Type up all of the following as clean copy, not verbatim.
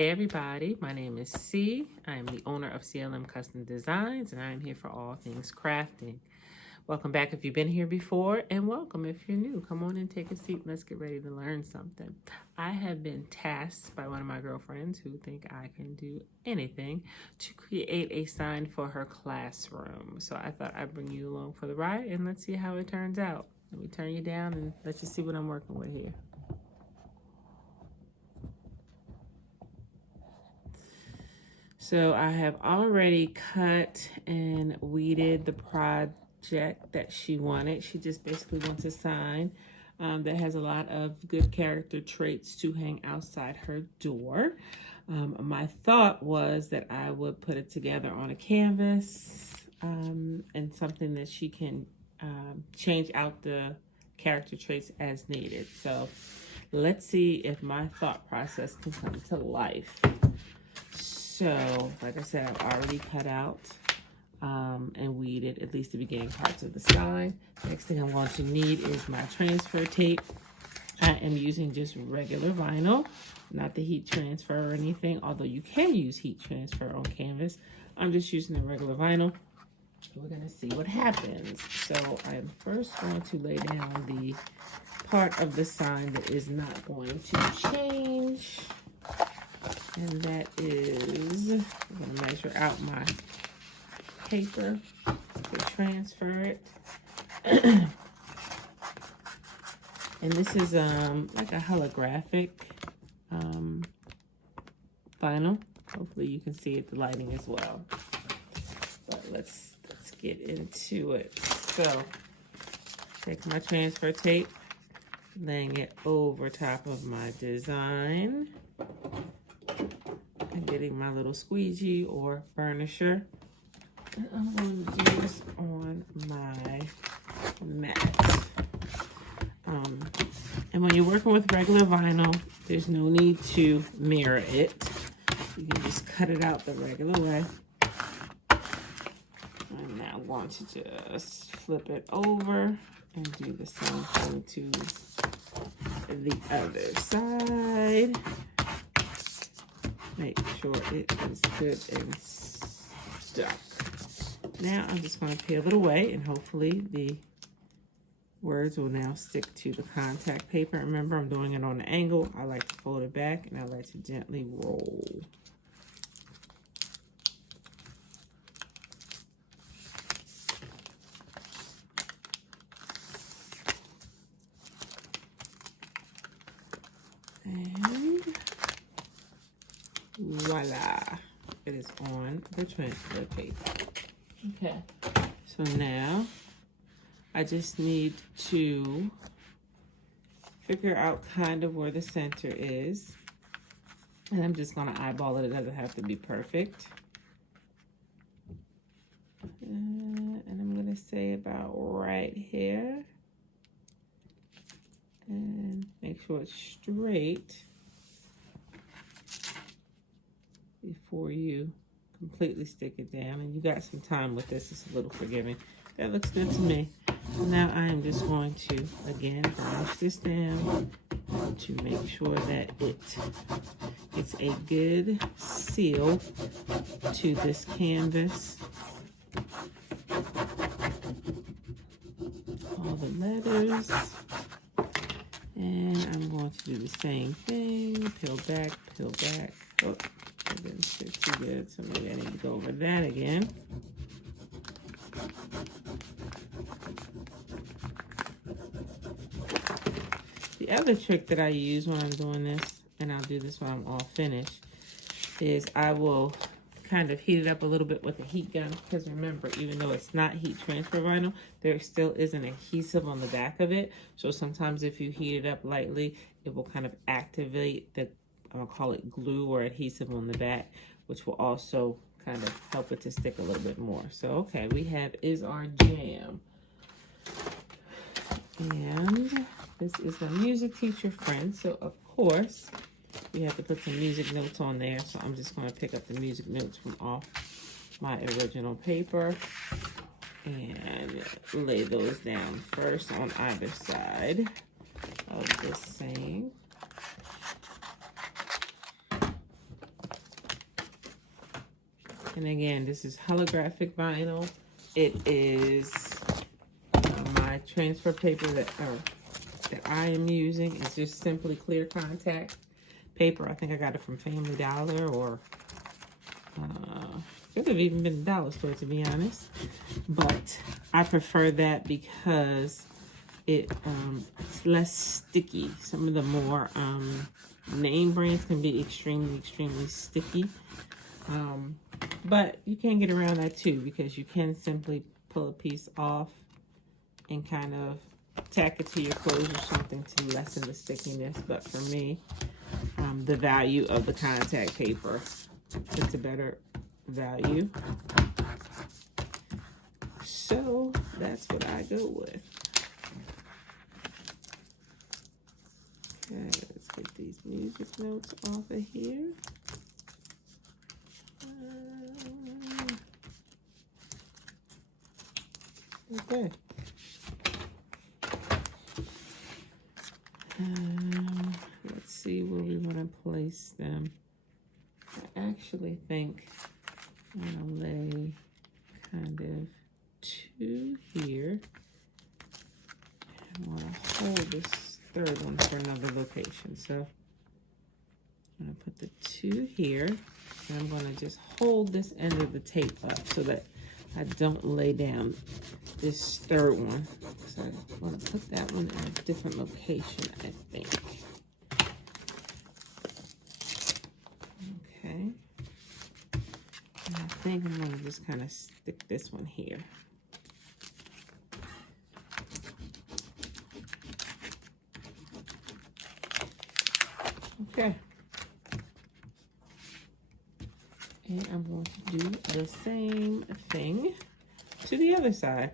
Hey everybody, my name is C. I am the owner of CLM Custom Designs, and I am here for all things crafting. Welcome back if you've been here before, and welcome if you're new. Come on and take a seat. Let's get ready to learn something. I have been tasked by one of my girlfriends who think I can do anything to create a sign for her classroom. So I thought I'd bring you along for the ride, and let's see how it turns out. Let me turn you down, and let's just see what I'm working with here. So I have already cut and weeded the project that she wanted. She just basically wants a sign that has a lot of good character traits to hang outside her door. My thought was that I would put it together on a canvas and something that she can change out the character traits as needed. So let's see if my thought process can come to life. So, like I said, I've already cut out and weeded at least the beginning parts of the sign. Next thing I'm going to need is my transfer tape. I am using just regular vinyl, not the heat transfer or anything, although you can use heat transfer on canvas. I'm just using the regular vinyl. We're going to see what happens. So I am first going to lay down the part of the sign that is not going to change. And that is, I'm going to measure out my paper to transfer it. And this is like a holographic vinyl. Hopefully you can see it, the lighting as well. But let's get into it. So, take my transfer tape, laying it over top of my design. And getting my little squeegee or burnisher. And I'm going to do this on my mat. And when you're working with regular vinyl, there's no need to mirror it. You can just cut it out the regular way. I'm now going to just flip it over and do the same thing to the other side. Make sure it is good and stuck. Now I'm just going to peel it away, and hopefully the words will now stick to the contact paper. Remember, I'm doing it on an angle. I like to fold it back, and I like to gently roll. And voila, it is on the transfer paper. Okay, so now I just need to figure out kind of where the center is. And I'm just going to eyeball it. It doesn't have to be perfect. And I'm going to say about right here. And make sure it's straight before you completely stick it down. And you got some time with this. It's a little forgiving. That looks good to me. Now I am just going to, again, brush this down to make sure that it's a good seal to this canvas. All the letters. And I'm going to do the same thing. Peel back, peel back. Oh, that didn't fit too good, so maybe I need to go over that again. The other trick that I use when I'm doing this, and I'll do this when I'm all finished, is I will kind of heat it up a little bit with a heat gun, because remember, even though it's not heat transfer vinyl, there still is an adhesive on the back of it. So sometimes if you heat it up lightly, it will kind of activate the, I'll call it glue or adhesive on the back, which will also kind of help it to stick a little bit more. So, okay, we have Is Our Jam. And this is my music teacher friend, so of course, we have to put some music notes on there. So I'm just going to pick up the music notes from off my original paper and lay those down first on either side of this same. And again, this is holographic vinyl. It is my transfer paper that I am using. It's just simply clear contact paper. I think I got it from Family Dollar, or could have even been a dollar store, to be honest. But I prefer that because it's less sticky. Some of the more name brands can be extremely sticky. But you can get around that too, because you can simply pull a piece off and kind of tack it to your clothes or something to lessen the stickiness. But for me, the value of the contact paper, it's a better value. So that's what I go with. Okay, let's get these music notes off of here. Okay. Let's see where we want to place them. I actually think I'm going to lay kind of two here. I want to hold this third one for another location. So I'm going to put the two here. And I'm going to just hold this end of the tape up so that I don't lay down this third one. So I want to put that one in a different location, I think. Okay. And I think I'm going to just kind of stick this one here. Okay. And I'm going to do the same thing to the other side.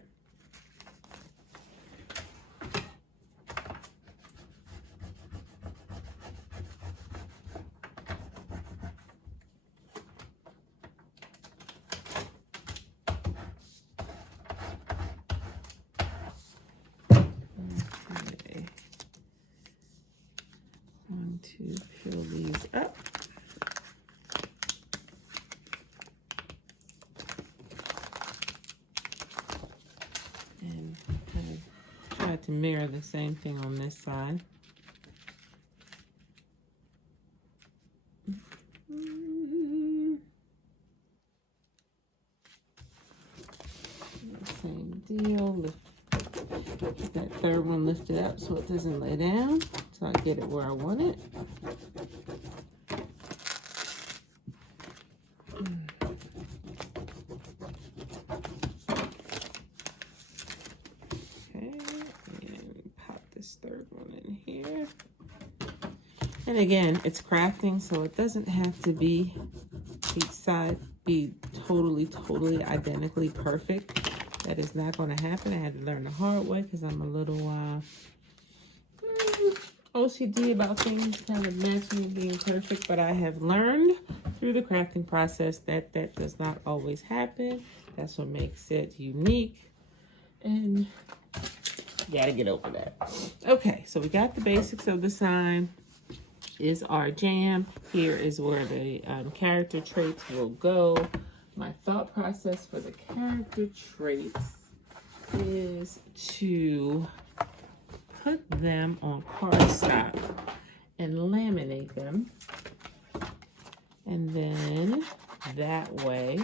Okay. Going to peel these up. To mirror the same thing on this side. Same deal. Get that third one lifted up so it doesn't lay down, so I get it where I want it. Third one in here. And again, it's crafting, so it doesn't have to be each side be totally identically perfect. That is not going to happen. I had to learn the hard way because I'm a little OCD about things kind of matching being perfect, but I have learned through the crafting process that that does not always happen. That's what makes it unique, and you gotta get over that. Okay, so we got the basics of the sign. Is our jam. Here is where the character traits will go. My thought process for the character traits is to put them on cardstock and laminate them. And then that way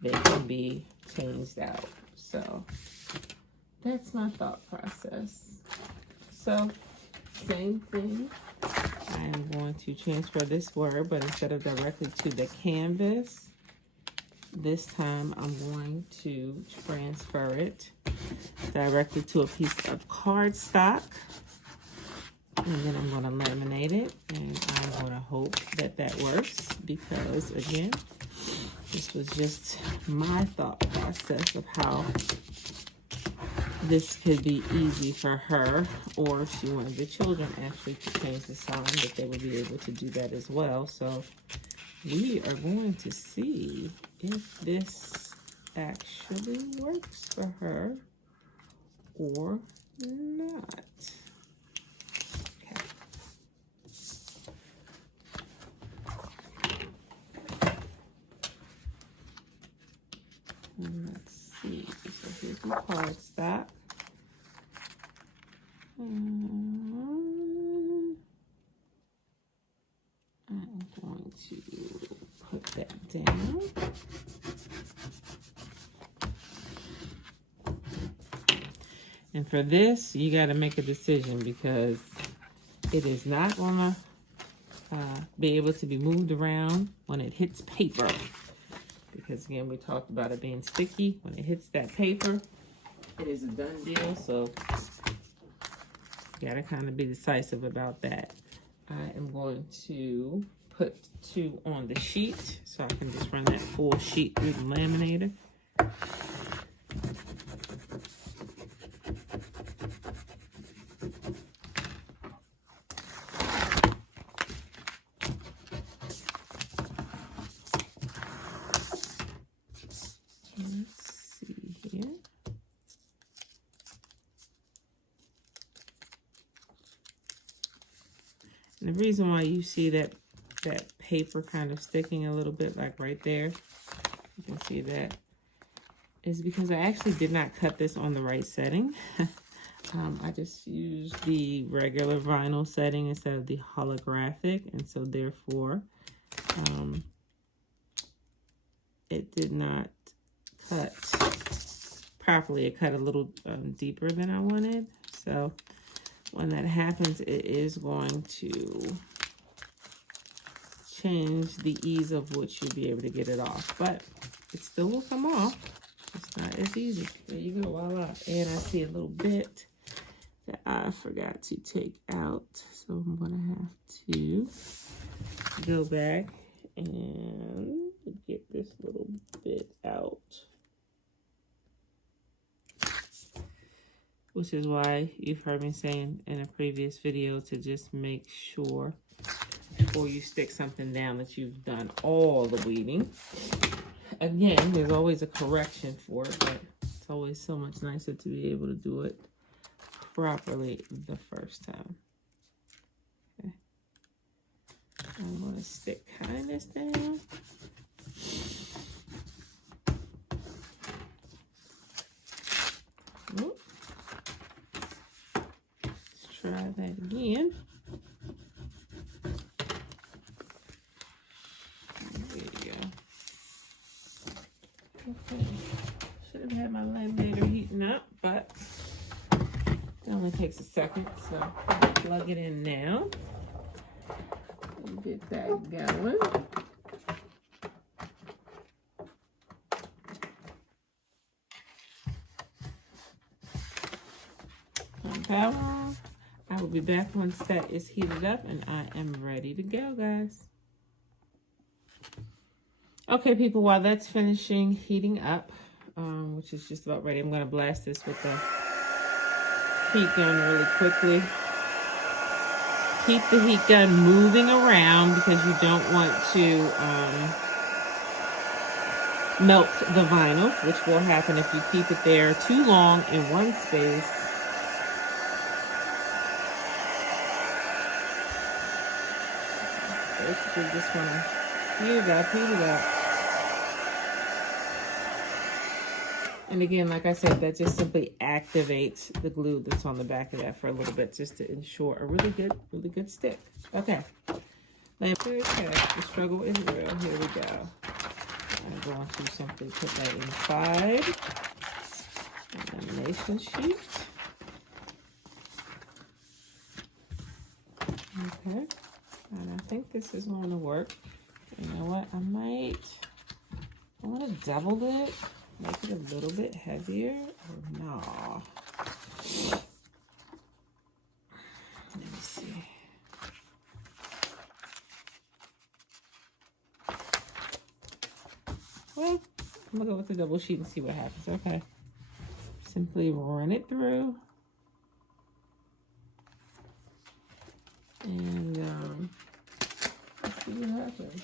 they can be changed out. So that's my thought process. So same thing. I am going to transfer this word, but instead of directly to the canvas, this time I'm going to transfer it directly to a piece of cardstock. And then I'm going to laminate it, and I'm going to hope that that works, because again, this was just my thought process of how this could be easy for her, or if she wanted the children actually to change the sign, that they would be able to do that as well. So we are going to see if this actually works for her or not. sticky cardstock. I'm going to put that down. And for this, you got to make a decision because it is not going to be able to be moved around when it hits paper. Because again, we talked about it being sticky. When it hits that paper, it is a done deal. So you got to kind of be decisive about that. I am going to put 2 on the sheet so I can just run that full sheet through the laminator. Let's see here. And the reason why you see that paper kind of sticking a little bit, like right there, you can see that, is because I actually did not cut this on the right setting. I just used the regular vinyl setting instead of the holographic, and so therefore it did not cut properly. It cut a little deeper than I wanted. So when that happens, it is going to change the ease of which you'll be able to get it off, but it still will come off. It's not as easy. There you go, voila. And I see a little bit that I forgot to take out, so I'm gonna have to go back and get this little bit out, which is why you've heard me saying in a previous video to just make sure before you stick something down that you've done all the weeding. Again, there's always a correction for it, but it's always so much nicer to be able to do it properly the first time. Okay. I'm going to stick kindness down. Let's try that again. There you go. Okay. Should have had my laminator heating up, but it only takes a second, so I'll plug it in now and get that going. On power. I will be back once that is heated up and I am ready to go, guys. Okay, people, while that's finishing heating up, which is just about ready, I'm going to blast this with the heat gun really quickly. Keep the heat gun moving around because you don't want to melt the vinyl, which will happen if you keep it there too long in one space. Basically just want to heat it up. And again, like I said, that just simply activates the glue that's on the back of that for a little bit, just to ensure a really good stick. Okay. Okay, the struggle is real. Here we go. I'm going to simply put that inside the lamination sheet. Okay. And I think this is going to work. You know what? I want to double it. Make it a little bit heavier, or no? Let me see. Well, I'm gonna go with the double sheet and see what happens. Okay. Simply run it through. And let's see what happens.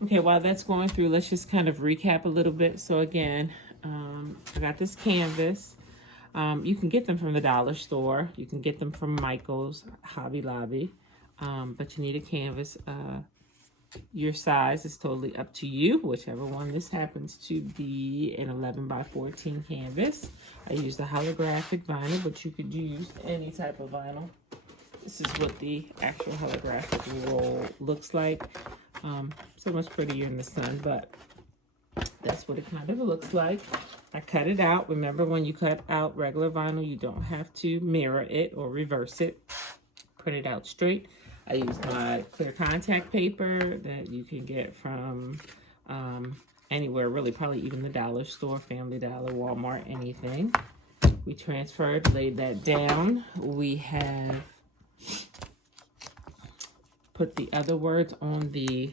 Okay, while that's going through, let's just kind of recap a little bit. So again, I got this canvas. You can get them from the dollar store. You can get them from Michael's, Hobby Lobby. but you need a canvas. Your size is totally up to you, whichever one. This happens to be an 11 by 14 canvas. I used a holographic vinyl, but you could use any type of vinyl. This is what the actual holographic roll looks like. So much prettier in the sun, but that's what it kind of looks like. I cut it out. Remember, when you cut out regular vinyl, you don't have to mirror it or reverse it. Put it out straight. I used my clear contact paper that you can get from anywhere, really, probably even the dollar store, Family Dollar, Walmart, anything. We transferred, laid that down. We have put the other words on the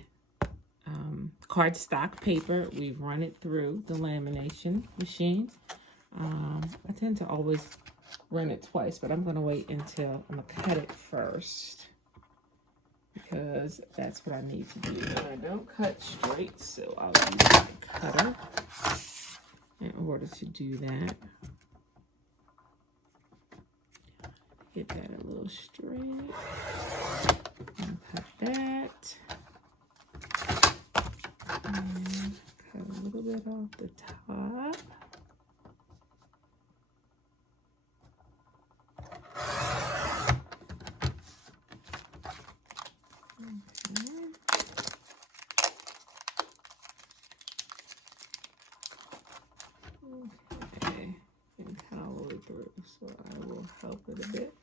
cardstock paper. We've run it through the lamination machine. I tend to always run it twice, but I'm going to wait until I'm going to cut it first, because that's what I need to do. And I don't cut straight, so I'll use my cutter in order to do that. Get that a little straight. And cut that. And cut a little bit off the top. Okay, and cut all the way through, so I will help it a bit.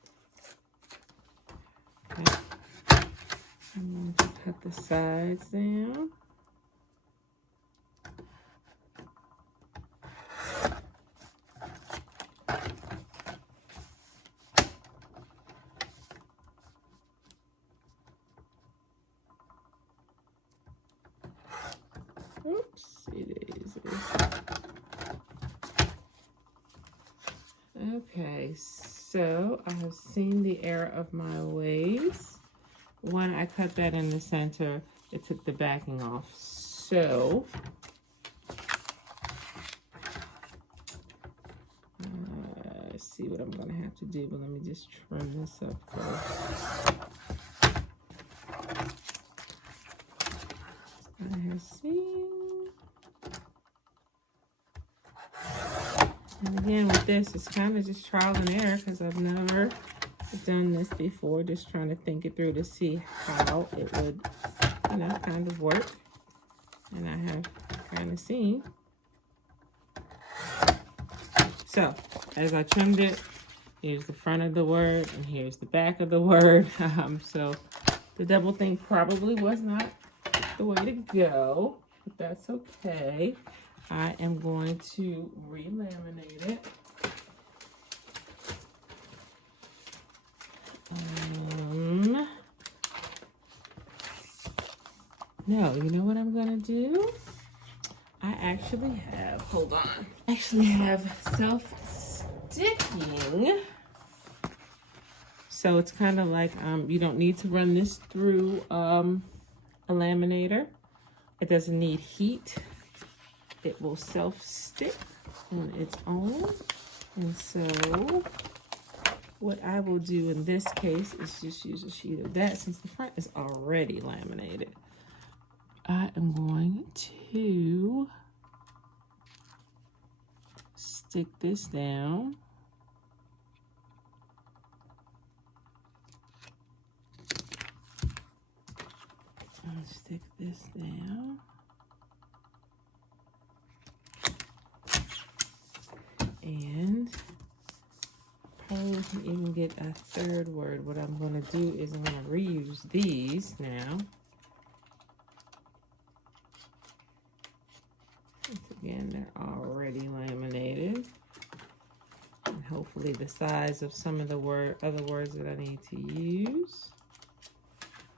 Okay. I'm going to cut the sides down. Oopsie daisy. Okay, so I have seen the error of my ways. When I cut that in the center, it took the backing off. So let's see what I'm gonna have to do, but let me just trim this up first. I have seen. And again, with this, it's kind of just trial and error, because I've never done this before. Just trying to think it through to see how it would, you know, kind of work. And I have kind of seen. So, as I trimmed it, here's the front of the word, and here's the back of the word. So, the double thing probably was not the way to go, but that's okay. I am going to re-laminate it. No, you know what I'm gonna do? I actually have, hold on. I actually have self-sticking. So it's kind of like, you don't need to run this through a laminator. It doesn't need heat. It will self-stick on its own. And so what I will do in this case is just use a sheet of that, since the front is already laminated. I am going to stick this down. I'll stick this down. And probably can even get a third word. What I'm going to do is I'm going to reuse these now. Once again, they're already laminated. And hopefully the size of some of the other words that I need to use.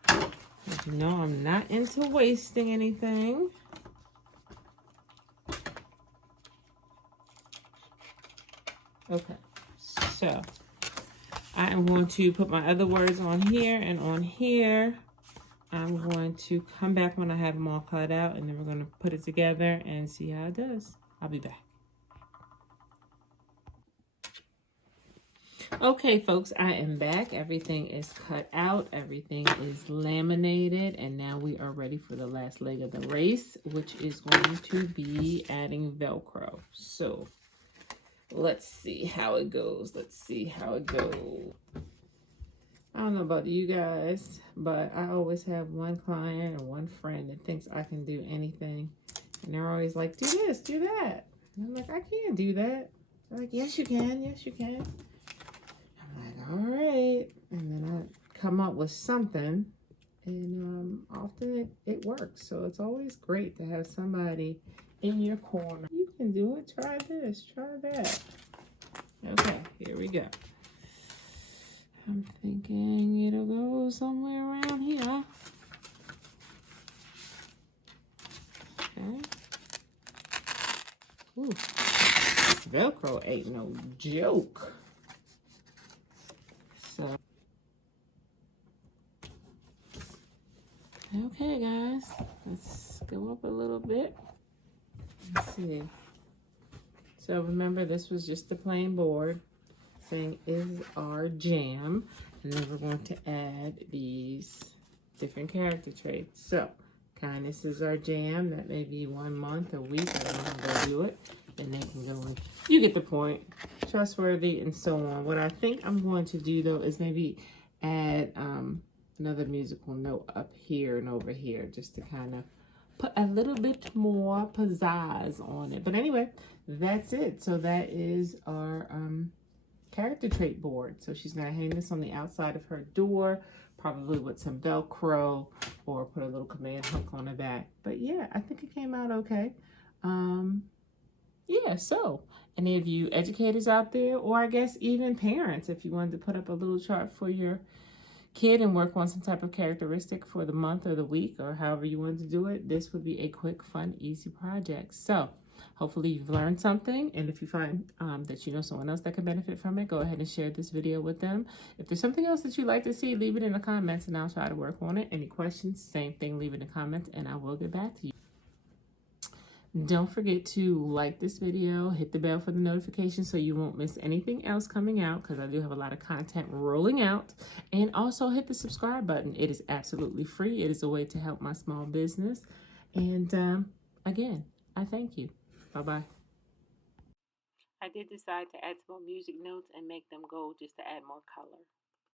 As you know, I'm not into wasting anything. Okay, so I am going to put my other words on here and on here. I'm going to come back when I have them all cut out, and then we're going to put it together and see how it does. I'll be back. Okay, folks, I am back. Everything is cut out. Everything is laminated. And now we are ready for the last leg of the race, which is going to be adding Velcro. So let's see how it goes. Let's see how it goes. I don't know about you guys, but I always have one client or one friend that thinks I can do anything. And they're always like, do this, do that. And I'm like, I can't do that. They're like, yes, you can. Yes, you can. I'm like, all right. And then I come up with something. And often it works. So it's always great to have somebody in your corner. You can do it. Try this. Try that. Okay, here we go. I'm thinking it'll go somewhere around here. Okay. Ooh, this Velcro ain't no joke. So, okay, guys, let's go up a little bit. Let's see. So remember, this was just the plain board. Saying is our jam, and then we're going to add these different character traits. So kindness is our jam. That may be 1 month, a week. I don't know how they do it. And they can go in. You get the point. Trustworthy and so on. What I think I'm going to do though is maybe add another musical note up here and over here, just to kind of put a little bit more pizzazz on it. But anyway, that's it. So that is our character trait board. So she's going to hang this on the outside of her door, probably with some Velcro, or put a little command hook on the back. But yeah, I think it came out okay. Yeah, so any of you educators out there, or I guess even parents, if you wanted to put up a little chart for your kid and work on some type of characteristic for the month or the week, or however you wanted to do it, this would be a quick, fun, easy project. So hopefully you've learned something, and if you find that you know someone else that could benefit from it, go ahead and share this video with them. If there's something else that you'd like to see, leave it in the comments and I'll try to work on it. Any questions, same thing, leave it in the comments and I will get back to you. Don't forget to like this video, hit the bell for the notifications so you won't miss anything else coming out, because I do have a lot of content rolling out. And also hit the subscribe button. It is absolutely free. It is a way to help my small business. And again, I thank you. Bye-bye. I did decide to add some more music notes and make them gold just to add more color.